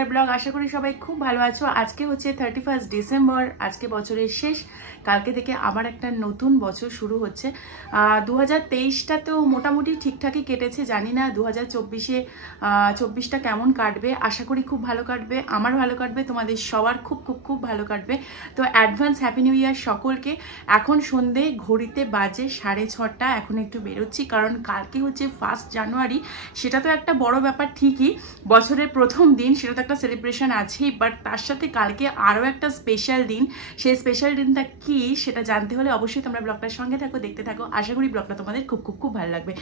সকাল ব্লগ। আশা করি সবাই খুব ভালো আছো। আজকে হচ্ছে 31 ডিসেম্বর, আজকে বছরের শেষ। কালকে থেকে আবার একটা নতুন বছর শুরু হচ্ছে। 2023টা তো মোটামুটি ঠিকঠাকই কেটেছে, জানি না 2024টা কেমন কাটবে। আশা করি খুব ভালো কাটবে, আমার ভালো কাটবে, তোমাদের সবার খুব খুব খুব ভালো কাটবে। তো অ্যাডভান্স হ্যাপি নিউ ইয়ার সকলকে। এখন সন্ধে ঘড়িতে বাজে 6:30। এখন একটু বেরোচ্ছি কারণ কালকে হচ্ছে 1 জানুয়ারি। সেটা তো একটা বড় ব্যাপার ঠিকই, বছরের প্রথম দিন, সেটা তো একটা সেলিব্রেশন আছেই, বাট তার সাথে কালকে আরও একটা স্পেশাল দিন। সেই স্পেশাল দিনটা কি সেটা জানতে হলে অবশ্যই তোমরা ব্লগটার সঙ্গে থাকো, দেখতে থাকো। আশা করি ব্লগটা তোমাদের খুব খুব খুব ভালো লাগবে।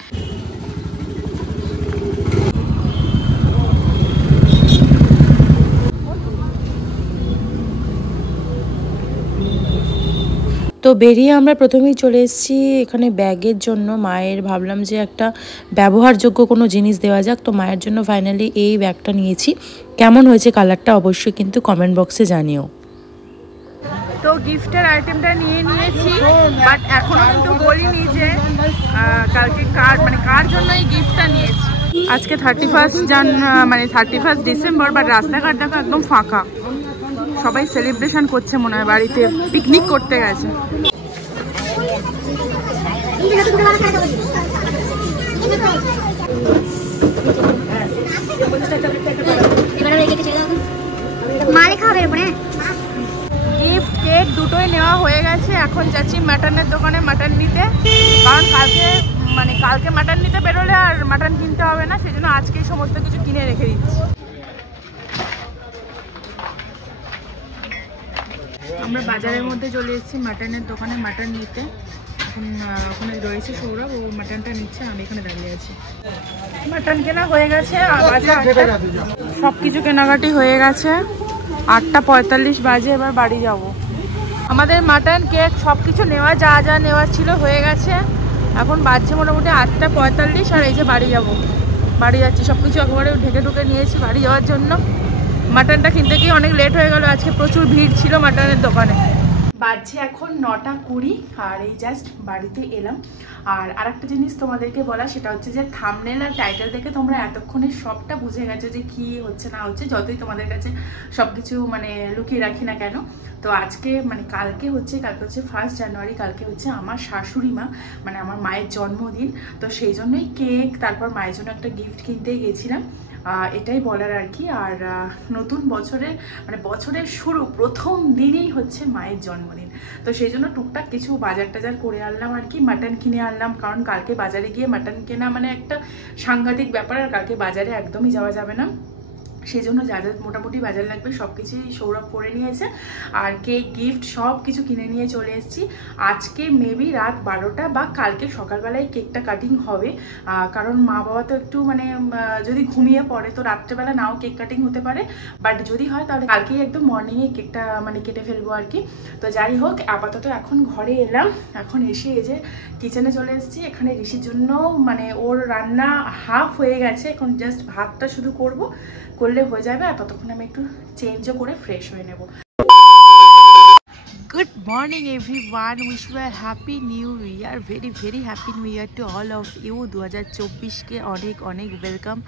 তো বেরিয়ে আমরা প্রথমেই চলে এসেছি এখানে ব্যাগের জন্য। মায়ের ভাবলাম যে একটা ব্যবহারযোগ্য কোনো জিনিস দেওয়া যাক, তো মায়ের জন্য ফাইনালি এই ব্যাগটা নিয়েছি। কেমন হয়েছে কালারটা অবশ্যই কিন্তু কমেন্ট বক্সে জানিও। তো গিফটের আইটেমটা নিয়ে নিয়েছি, বাট এখনো কিন্তু বলিনি যে কালকে কার জন্য এই গিফটটা নিয়েছি। আজকে 31 ডিসেম্বর, বাট রাস্তাঘাট দেখো একদম ফাঁকা, সবাই সেলিব্রেশন করছে মনে হয়, বাড়িতে পিকনিক করতে গেছে। গিফট কেক দুটোই নেওয়া হয়ে গেছে। এখন যাচ্ছি মাটনের দোকানে মাটন নিতে, কারণ কালকে মাটন নিতে বেরোলে আর মাটন কিনতে হবে না, সেই জন্য আজকেই সমস্ত কিছু কিনে রেখে দিচ্ছি। আমরা বাজারের মধ্যে চলে এসেছি মাটনের দোকানে মাটন নিতে। এখন ওখানে রয়েছে সৌরভ, ও মাটনটা নিচ্ছে, আমি এখানে দাঁড়িয়ে আছি। মাটন কেনা হয়ে গেছে, সব কিছু কেনাকাটি হয়ে গেছে। 8:45 বাজে, এবার বাড়ি যাব। আমাদের মাটন কেক সব কিছু নেওয়া যা যা নেওয়ার ছিল হয়ে গেছে। এখন বাজছে মোটামুটি 8:45, আর এই যে বাড়ি যাব, বাড়ি যাচ্ছি। সব কিছু একেবারে ঢেকে ঢুকে নিয়েছি বাড়ি যাওয়ার জন্য। মাটনটা কিনতে গিয়ে অনেক লেট হয়ে গেল, আজকে প্রচুর ভিড় ছিল মাটনের দোকানে। বাজছে এখন 9:20, আর এই জাস্ট বাড়িতে এলাম। আর আরেকটা জিনিস তোমাদেরকে বলা, সেটা হচ্ছে যে থাম্বনেল আর টাইটেল দেখে তোমরা এতক্ষণে সবটা বুঝে গেছো যে কি হচ্ছে না হচ্ছে, যতই তোমাদের কাছে সব কিছু লুকিয়ে রাখি না কেন। তো আজকে কালকে হচ্ছে 1 জানুয়ারি, কালকে হচ্ছে আমার শাশুড়ি মা আমার মায়ের জন্মদিন। তো সেই জন্যই কেক, তারপর মায়ের জন্য একটা গিফট কিনতে গেছিলাম, এটাই বলার আর কি। আর নতুন বছরের বছরের শুরু, প্রথম দিনই হচ্ছে মায়ের জন্মদিন। তো সেই জন্য টুকটাক কিছু বাজার টাজার করে আনলাম আর কি। মাটন কিনে আনলাম, কারণ কালকে বাজারে গিয়ে মাটন কেনা একটা সাংঘাতিক ব্যাপার, আর কালকে বাজারে একদমই যাওয়া যাবে না। সেই জন্য যা যা মোটামুটি বাজার লাগবে সব কিছুই সৌরভ করে নিয়েছে। আর কেক, গিফট সব কিছু কিনে নিয়ে চলে এসেছি। আজকে মেবি রাত 12টা বা কালকে সকালবেলায় কেকটা কাটিং হবে, কারণ মা বাবা তো একটু যদি ঘুমিয়ে পড়ে তো রাত্রেবেলা নাও কেক কাটিং হতে পারে, বাট যদি হয় তাহলে কালকেই একদম মর্নিংয়ে কেকটা কেটে ফেলবো আর কি। তো যাই হোক, আপাতত এখন ঘরে এলাম। এখন এসে এই যে কিচেনে চলে এসেছি। এখানে ঋষির জন্য ওর রান্না হাফ হয়ে গেছে, এখন জাস্ট ভাতটা শুধু করলে হয়ে যাবে। আর ততক্ষণ আমি একটু চেঞ্জও করে ফ্রেশ হয়ে নেব। Good morning everyone, wish you a happy new year, very very happy new year to all of you। 2024কে অনেক অনেক ওয়েলকাম।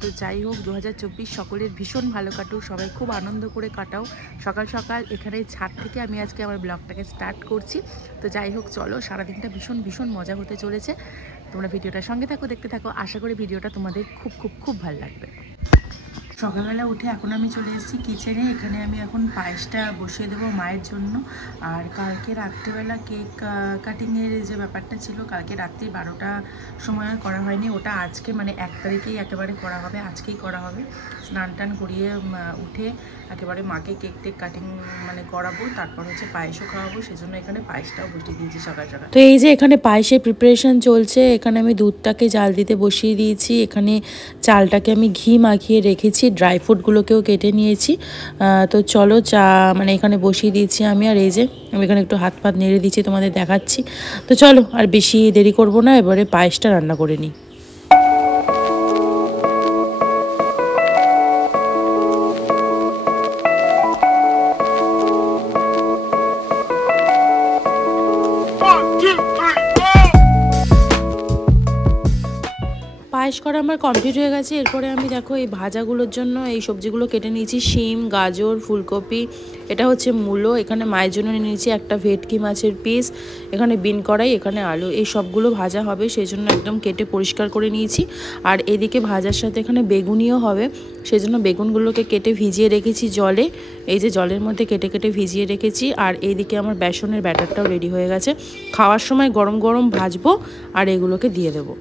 তো যাই হোক, 2024 সকলের ভীষণ ভালো কাটুক, সবাই খুব আনন্দ করে কাটাও। সকাল সকাল এখানে ছাদ থেকে আমি আজকে আমার ব্লগটাকে স্টার্ট করছি। তো যাই হোক, চলো, সারাদিনটা ভীষণ ভীষণ মজা হতে চলেছে। তোমরা ভিডিওটার সঙ্গে থাকো, দেখতে থাকো। আশা করি ভিডিওটা তোমাদের খুব খুব খুব ভালো লাগবে। সকালবেলা উঠে এখন আমি চলে এসেছি কিচেনে। এখানে আমি এখন পায়েসটা বসিয়ে দেবো মায়ের জন্য। আর কালকে রাত্রিবেলা কেক কাটিংয়ের যে ব্যাপারটা ছিল, কালকে রাত্রি 12টার সময় আর করা হয়নি, ওটা আজকে 1 তারিখেই একেবারে করা হবে, আজকেই করা হবে। স্নান টান করিয়ে উঠে একেবারে মাকে কেক টেক কাটিং করাবো, তারপর হচ্ছে পায়েসও খাওয়াবো। সেজন্য এখানে পায়েসটাও বসিয়ে দিয়েছি সকাল সকাল। তো এই যে এখানে পায়েসের প্রিপারেশন চলছে। এখানে আমি দুধটাকে জাল দিতে বসিয়ে দিয়েছি। এখানে চালটাকে আমি ঘি মাখিয়ে রেখেছি, ড্রাই ফ্রুটগুলোকেও কেটে নিয়েছি। তো চলো, চা এখানে বসিয়ে দিয়েছি আমি। আর এই যে আমি এখানে একটু হাত পাত নেড়ে দিচ্ছি, তোমাদের দেখাচ্ছি। তো চলো, আর বেশি দেরি করব না, এবারে পায়েসটা রান্না করে নিই। পায়েস করা আমার কমপ্লিট হয়ে গেছে। এরপরে আমি দেখো এই ভাজাগুলোর জন্য এই সবজিগুলো কেটে নিয়েছি, শিম, গাজর, ফুলকপি, এটা হচ্ছে মূলো, এখানে মায়ের জন্য নিয়েছি একটা ভেটকি মাছের পিস, এখানে বিন কড়াই, এখানে আলু, এই সবগুলো ভাজা হবে সেই জন্য একদম কেটে পরিষ্কার করে নিয়েছি। আর এদিকে ভাজার সাথে এখানে বেগুনিও হবে, সেই জন্য বেগুনগুলোকে কেটে ভিজিয়ে রেখেছি জলে, এই যে জলের মধ্যে কেটে কেটে ভিজিয়ে রেখেছি। আর এইদিকে আমার বেসনের ব্যাটারটাও রেডি হয়ে গেছে, খাওয়ার সময় গরম গরম ভাজবো আর এগুলোকে দিয়ে দেবো।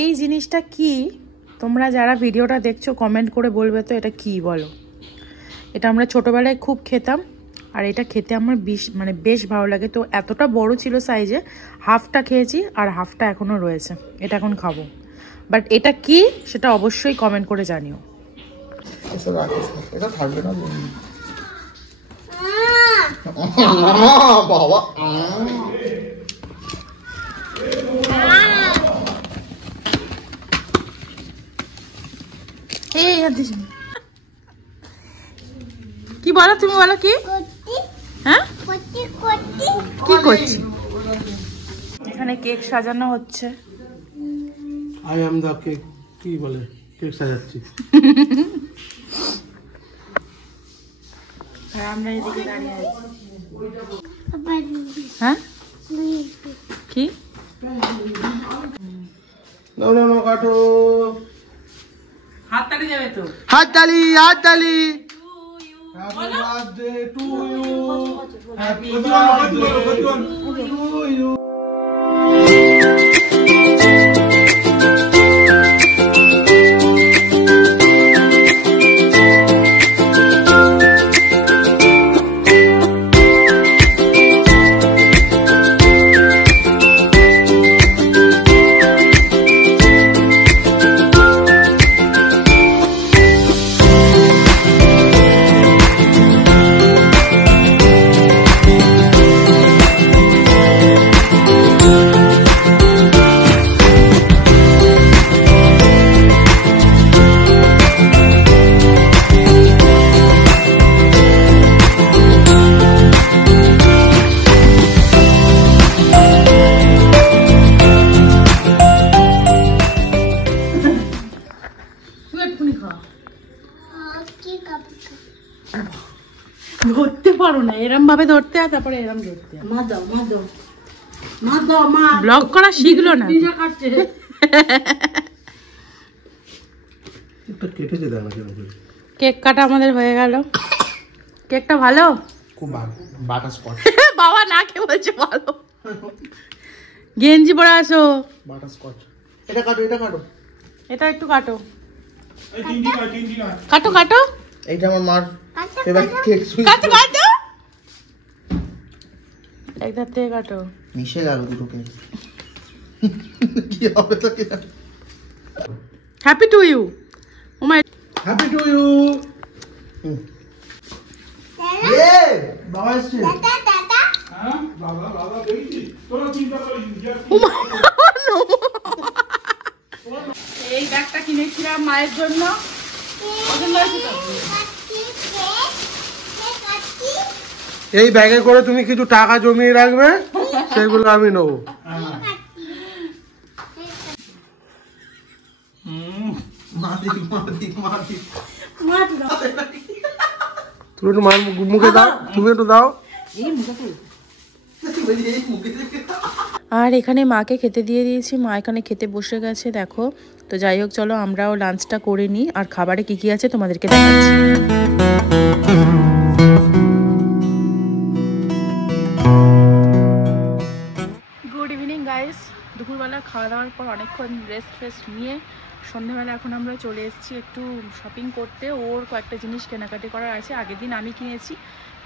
এই জিনিসটা কি, তোমরা যারা ভিডিওটা দেখছো কমেন্ট করে বলবে তো এটা কি বলো। এটা আমরা ছোটোবেলায় খুব খেতাম আর এটা খেতে আমার বেশ ভালো লাগে। তো এতটা বড় ছিল সাইজে, হাফটা খেয়েছি আর হাফটা এখনও রয়েছে, এটা এখন খাবো। বাট এটা কি সেটা অবশ্যই কমেন্ট করে জানিও। এটা থাকবে না বাবা। কি বলো তুমি, বলো কি? হ্যাঁ কি করছি? এখানে কেক সাজানো হচ্ছে। আই এম দা কেক, কি বলে কেক সাজাচ্ছি। আর আমরা এদিকে দাঁড়িয়ে আছি। হ্যাঁ কি না কাটো, হাত তালি যাবে তো, হাততালি হাততালি। Happy birthday to you. Happy birthday to you. ধরতে পারো না, এরম ভাবে ধরতে আর তারপরে এরম ধরতে। ব্লগ করা শিখলো না। কেক কাটা আমাদের হয়ে গেল। কেকটা ভালো, খুব বাটারস্কচ। বাবা না কে বলছে ভালো। গেঞ্জি পরে আসো। বাটারস্কচ। এটা কাটো, এটা কাটো, এটা একটু কাটো, কাটো কাটো। এইটা আমার মার ফেভারিট কেক। কাটো কাটো, একধার থেকে কাটো। মিশে গেল দুটো কেক, কি হবে তো? কি happy to you. Oh my happy to you. এ বাবা এসেছে। হ্যাঁ বাবা বাবা দেখি তোরা চিন্তা করিস। এই ব্যাগটা কিনেছিলাম মায়ের জন্য, পছন্দ হয়েছে তো? এই ব্যাগে করে তুমি কিছু টাকা জমিয়ে রাখবে, সেগুলো আমি নেবো। তুমি একটু মার মুখে দাও, তুমি একটু দাও। আর এখানে মাকে খেতে দিয়ে দিয়েছি, মা এখানে খেতে বসে গেছে দেখো। তো যাই হোক চলো আমরাও লাঞ্চটা করে নিই, আর খাবারে কি কি আছে তোমাদেরকে দেখাচ্ছি। Good evening guys. দুপুরবেলা খাওয়া দাওয়ার পর অনেকক্ষণ রেস্ট নিয়ে সন্ধ্যাবেলা এখন আমরা চলে এসেছি একটু শপিং করতে। ওর কয়েকটা জিনিস কেনাকাটি করার আছে, আগের দিন আমি কিনেছি,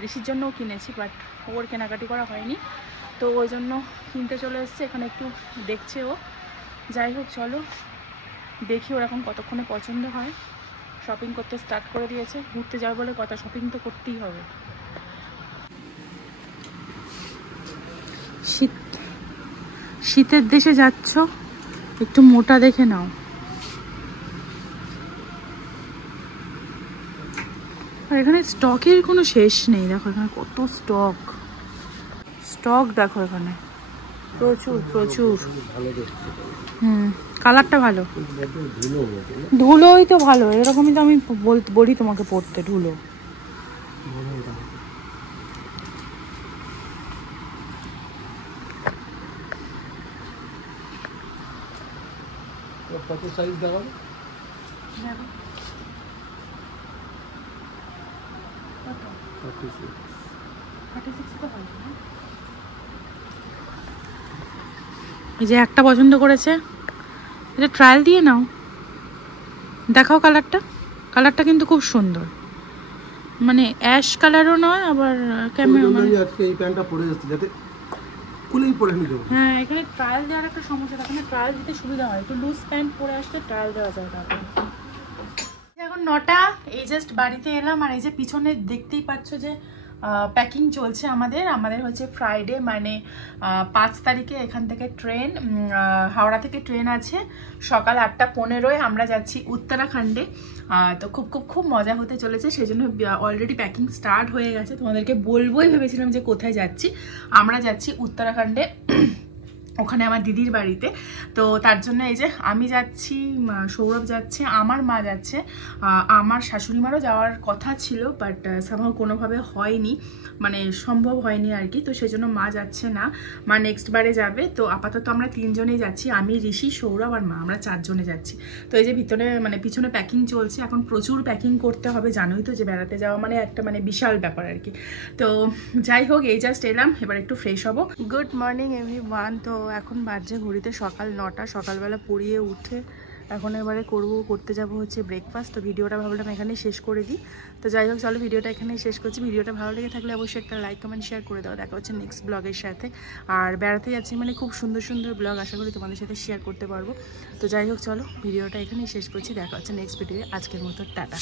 ঋষির জন্যও কিনেছি, বাট ওর কেনাকাটি করা হয়নি, তো ওই জন্য কিনতে চলে এসছে। এখানে একটু দেখছে ও। যাই হোক চলো দেখি ওর এখন কতক্ষণে পছন্দ হয়। শপিং করতে স্টার্ট করে দিয়েছে, ঘুরতে যাবে বলে কথা, শপিং তো করতেই হবে। শীতের দেশে যাচ্ছ, একটু মোটা দেখে নাও। আর এখানে স্টকের কোনো শেষ নেই, দেখো এখানে কত স্টক দেখো এখানে প্রচুর প্রচুর। কালারটা ভালো, ধুলোই তো ভালো, এরকমই তো আমি বলি তোমাকে পরতে, ধুলো। কত সাইজ দেওয়া? এই যে একটা পছন্দ করেছে, এটা ট্রায়াল দিয়ে নাও, দেখাও কালারটা। কালারটা কিন্তু খুব সুন্দর, মানে অ্যাশ কালারও নয় আবার ক্যামেরা। আজকে এই প্যান্টটা পরে যাচ্ছে যাতে কুলেই পরে নিতে হবে। হ্যাঁ, এখানে ট্রায়াল দেওয়ার একটা সমস্যা, এখানে ট্রায়াল দিতে সুবিধা হয়, একটু লুজ প্যান্ট পরে আসলে ট্রায়াল দেওয়া যায়। তারপরে এখন 9টা, এই জাস্ট বাড়িতে এলাম। আর এই যে পিছনে দেখতেই পাচ্ছ যে প্যাকিং চলছে আমাদের হচ্ছে ফ্রাইডে, মানে 5 তারিখে এখান থেকে ট্রেন, হাওড়া থেকে ট্রেন আছে সকাল 8:15। আমরা যাচ্ছি উত্তরাখণ্ডে। তো খুব মজা হতে চলেছে, সেই জন্য অলরেডি প্যাকিং স্টার্ট হয়ে গেছে। তোমাদেরকে বলবোই ভেবেছিলাম যে কোথায় যাচ্ছি। আমরা যাচ্ছি উত্তরাখণ্ডে, ওখানে আমার দিদির বাড়িতে। তো তার জন্য এই যে আমি যাচ্ছি, সৌরভ যাচ্ছে, আমার মা যাচ্ছে, আমার শাশুড়ি মারও যাওয়ার কথা ছিল, বাট সামহাও কোনোভাবে হয়নি, মানে সম্ভব হয়নি আর কি। তো সেই জন্য মা যাচ্ছে না, মা নেক্সট বারে যাবে। তো আপাতত আমরা 3 জনেই যাচ্ছি, আমি, ঋষি, সৌরভ আর মা, আমরা 4 জনে যাচ্ছি। তো এই যে ভিতরে মানে পিছনে প্যাকিং চলছে, এখন প্রচুর প্যাকিং করতে হবে, জানোই তো যে বেড়াতে যাওয়া মানে একটা মানে বিশাল ব্যাপার আর কি। তো যাই হোক, এই জাস্ট এলাম, এবার একটু ফ্রেশ হব। Good morning everyone. তো এখন বাজে ঘড়িতে সকাল 9টা। সকালবেলা পড়িয়ে উঠে এখন এবারে করতে যাব হচ্ছে ব্রেকফাস্ট। তো ভিডিওটা ভাবলাম এখানেই শেষ করে দিই। তো যাই হোক, চলো ভিডিওটা এখানেই শেষ করছি। ভিডিওটা ভালো লেগে থাকলে অবশ্যই একটা লাইক, কমেন্ট, শেয়ার করে দাও। দেখা হচ্ছে নেক্সট ব্লগের সাথে। আর বেড়াতে যাচ্ছি মানে খুব সুন্দর সুন্দর ব্লগ আশা করি তোমাদের সাথে শেয়ার করতে পারবো। তো যাই হোক, চলো ভিডিওটা এখানেই শেষ করছি। দেখা হচ্ছে নেক্সট ভিডিও। আজকের মতো টাটা।